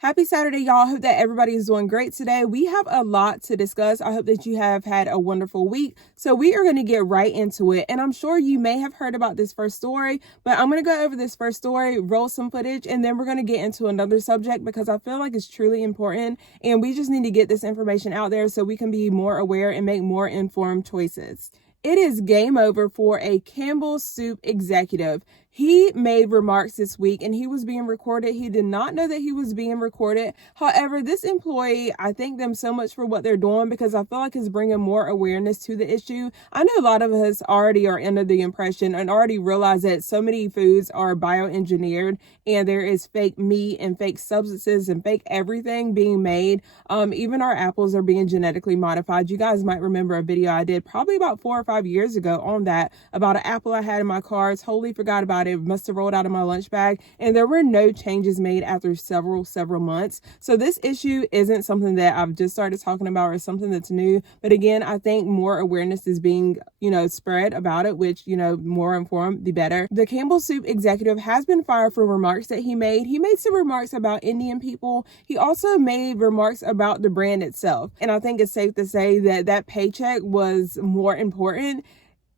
Happy Saturday, y'all. I hope that everybody is doing great today. We have a lot to discuss. I hope that you have had a wonderful week. So we are going to get right into it. And I'm sure you may have heard about this first story, but I'm going to go over this first story, roll some footage, and then we're going to get into another subject because I feel like it's truly important. And we just need to get this information out there so we can be more aware and make more informed choices. It is game over for a Campbell Soup executive. He made remarks this week and he was being recorded. He did not know that he was being recorded. However, this employee, I thank them so much for what they're doing because I feel like it's bringing more awareness to the issue. I know a lot of us already are under the impression and already realize that so many foods are bioengineered and there is fake meat and fake substances and fake everything being made. Even our apples are being genetically modified. You guys might remember a video I did probably about 4 or 5 years ago on that about an apple I had in my car. Totally forgot about it. Must have rolled out of my lunch bag, and there were no changes made after several months. So this issue isn't something that I've just started talking about or something that's new, but again, I think more awareness is being spread about it, which more informed the better. The Campbell Soup executive has been fired for remarks that he made some remarks about Indian people. He also made remarks about the brand itself, and I think it's safe to say that that paycheck was more important.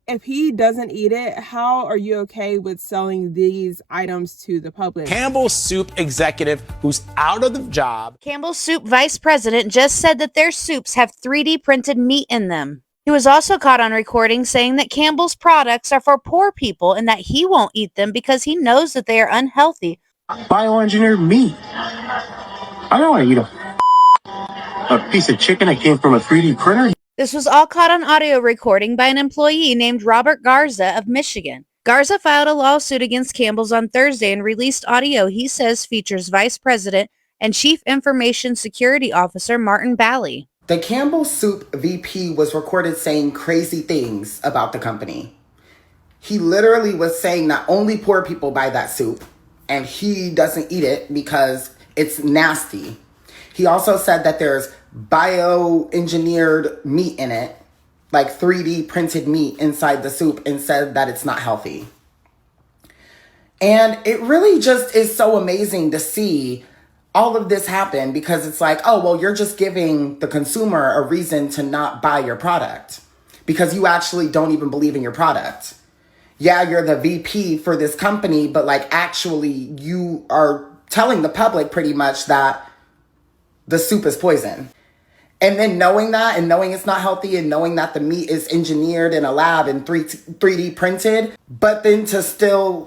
If he doesn't eat it, how are you okay with selling these items to the public? Campbell Soup executive who's out of the job. Campbell Soup vice president just said that their soups have 3D printed meat in them. He was also caught on recording saying that Campbell's products are for poor people and that he won't eat them because he knows that they are unhealthy. Bioengineered meat. I don't want to eat a piece of chicken that came from a 3D printer. This was all caught on audio recording by an employee named Robert Garza of Michigan. Garza filed a lawsuit against Campbell's on Thursday and released audio he says features Vice President and Chief Information Security Officer Martin Bally. The Campbell Soup VP was recorded saying crazy things about the company. He literally was saying not only poor people buy that soup, and he doesn't eat it because it's nasty. He also said that there's bioengineered meat in it, like 3D printed meat inside the soup, and said that it's not healthy. And it really just is so amazing to see all of this happen because it's like, oh, well, you're just giving the consumer a reason to not buy your product because you actually don't even believe in your product. Yeah, you're the VP for this company, but actually you are telling the public pretty much that the soup is poison. And then knowing that and knowing it's not healthy and knowing that the meat is engineered in a lab and 3D printed, but then to still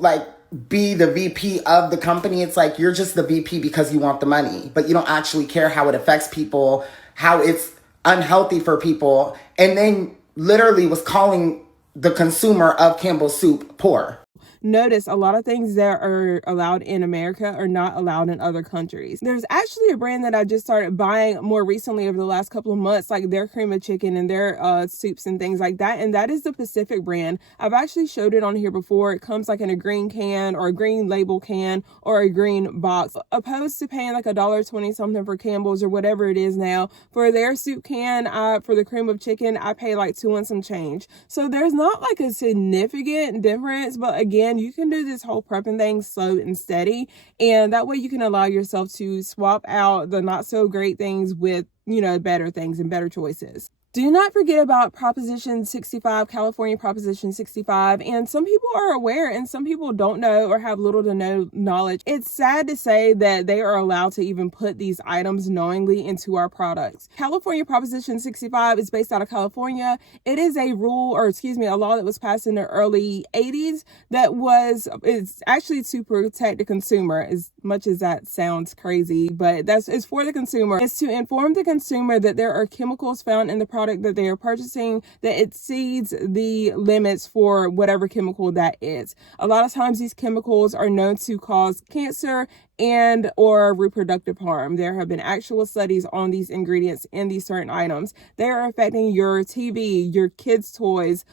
be the VP of the company, it's like you're just the VP because you want the money, but you don't actually care how it affects people, how it's unhealthy for people, and then literally was calling the consumer of Campbell Soup poor. Notice a lot of things that are allowed in America are not allowed in other countries. There's actually a brand that I just started buying more recently over the last couple of months, like their cream of chicken and their soups and things like that. And that is the Pacific brand. I've actually showed it on here before. It comes in a green can or a green label can or a green box, opposed to paying $1.20 something for Campbell's or whatever it is now. For their soup can, for the cream of chicken, I pay $2 and some change. So there's not a significant difference, but again, you can do this whole prepping thing slow and steady, and that way you can allow yourself to swap out the not so great things with better things and better choices. Do not forget about Proposition 65, California Proposition 65, and some people are aware and some people don't know or have little to no knowledge. It's sad to say that they are allowed to even put these items knowingly into our products. California Proposition 65 is based out of California. It is a law that was passed in the early 80s it's actually to protect the consumer, as much as that sounds crazy, but it's for the consumer. It's to inform the consumer that there are chemicals found in the product that they are purchasing that exceeds the limits for whatever chemical that is. A lot of times these chemicals are known to cause cancer and or reproductive harm. There have been actual studies on these ingredients in these certain items. They are affecting your TV, your kids' toys,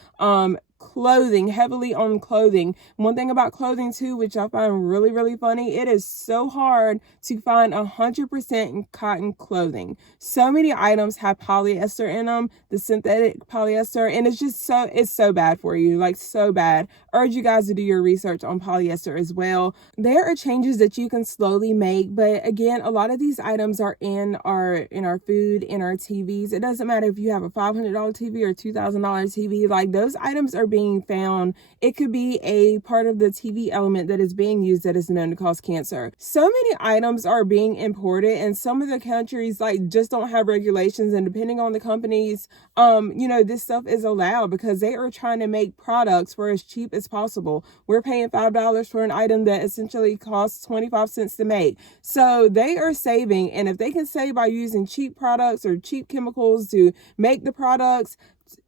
clothing, heavily on clothing. One thing about clothing too, which I find really, really funny, it is so hard to find 100% cotton clothing. So many items have polyester in them, the synthetic polyester, and it's so bad for you, like so bad. Urge you guys to do your research on polyester as well. There are changes that you can slowly make, but again, a lot of these items are in our food, in our TVs. It doesn't matter if you have a $500 TV or $2,000 TV, like those items are being found. It could be a part of the TV element that is being used that is known to cause cancer. So many items are being imported, and some of the countries like just don't have regulations, and depending on the companies, this stuff is allowed because they are trying to make products for as cheap as possible. We're paying $5 for an item that essentially costs 25 cents to make. So they are saving, and if they can save by using cheap products or cheap chemicals to make the products,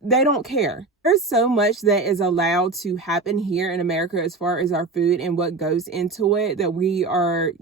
they don't care. There's so much that is allowed to happen here in America as far as our food and what goes into it that we are,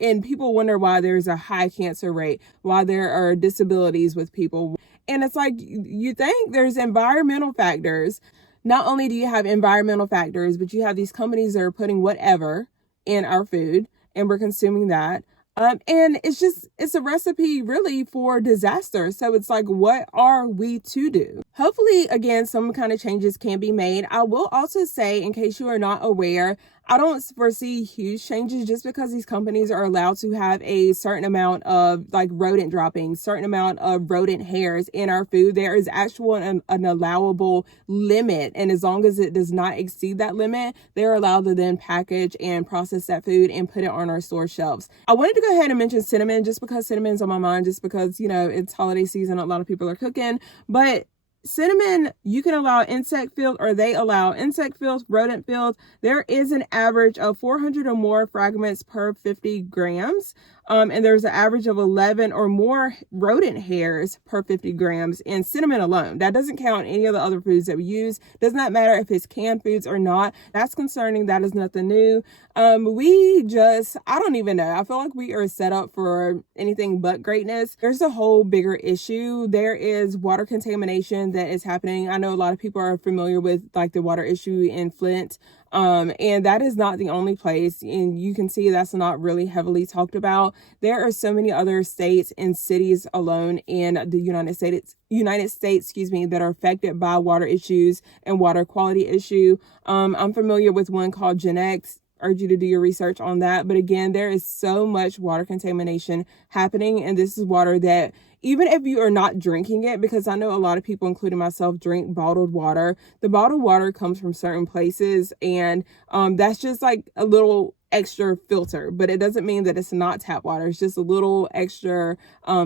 and people wonder why there's a high cancer rate, why there are disabilities with people. And it's like, you think there's environmental factors. Not only do you have environmental factors, but you have these companies that are putting whatever in our food and we're consuming that. And it's a recipe really for disaster. So it's like, what are we to do? Hopefully, again, some kind of changes can be made. I will also say, in case you are not aware, I don't foresee huge changes just because these companies are allowed to have a certain amount of like rodent droppings, certain amount of rodent hairs in our food. There is an allowable limit. And as long as it does not exceed that limit, they're allowed to then package and process that food and put it on our store shelves. I wanted to go ahead and mention cinnamon just because cinnamon's on my mind, just because, it's holiday season. A lot of people are cooking, but cinnamon, you can allow insect filth, or they allow insect filth, rodent filth. There is an average of 400 or more fragments per 50 grams. And there's an average of 11 or more rodent hairs per 50 grams in cinnamon alone. That doesn't count any of the other foods that we use. Does not matter if it's canned foods or not. That's concerning. That is nothing new. I don't even know. I feel like we are set up for anything but greatness. There's a whole bigger issue. There is water contamination that is happening. I know a lot of people are familiar with like the water issue in Flint. And that is not the only place, and you can see that's not really heavily talked about. There are so many other states and cities alone in the United States, that are affected by water issues and water quality issue. I'm familiar with one called Genex. Urge you to do your research on that. But again, there is so much water contamination happening, and this is water that, even if you are not drinking it, because I know a lot of people, including myself, drink bottled water. The bottled water comes from certain places, and that's just like a little extra filter, but it doesn't mean that it's not tap water. It's just a little extra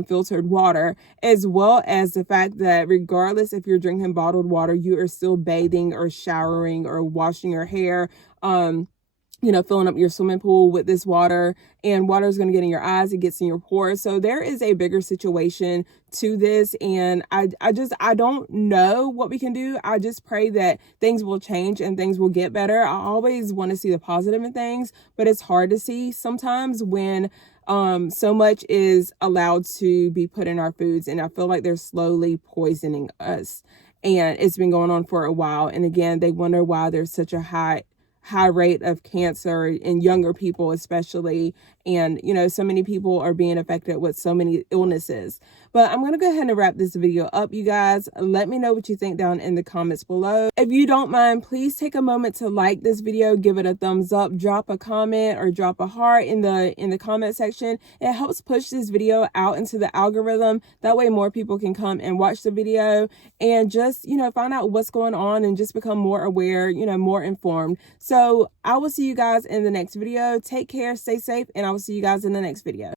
filtered water, as well as the fact that regardless if you're drinking bottled water, you are still bathing or showering or washing your hair, filling up your swimming pool with this water, and water is going to get in your eyes. It gets in your pores. So there is a bigger situation to this. And I don't know what we can do. I just pray that things will change and things will get better. I always want to see the positive in things, but it's hard to see sometimes when so much is allowed to be put in our foods. And I feel like they're slowly poisoning us, and it's been going on for a while. And again, they wonder why there's such a high rate of cancer in younger people, especially. And, so many people are being affected with so many illnesses. But I'm going to go ahead and wrap this video up, you guys. Let me know what you think down in the comments below. If you don't mind, please take a moment to like this video, give it a thumbs up, drop a comment or drop a heart in the comment section. It helps push this video out into the algorithm. That way more people can come and watch the video and just, find out what's going on and just become more aware, more informed. So I will see you guys in the next video. Take care, stay safe, and I will see you guys in the next video.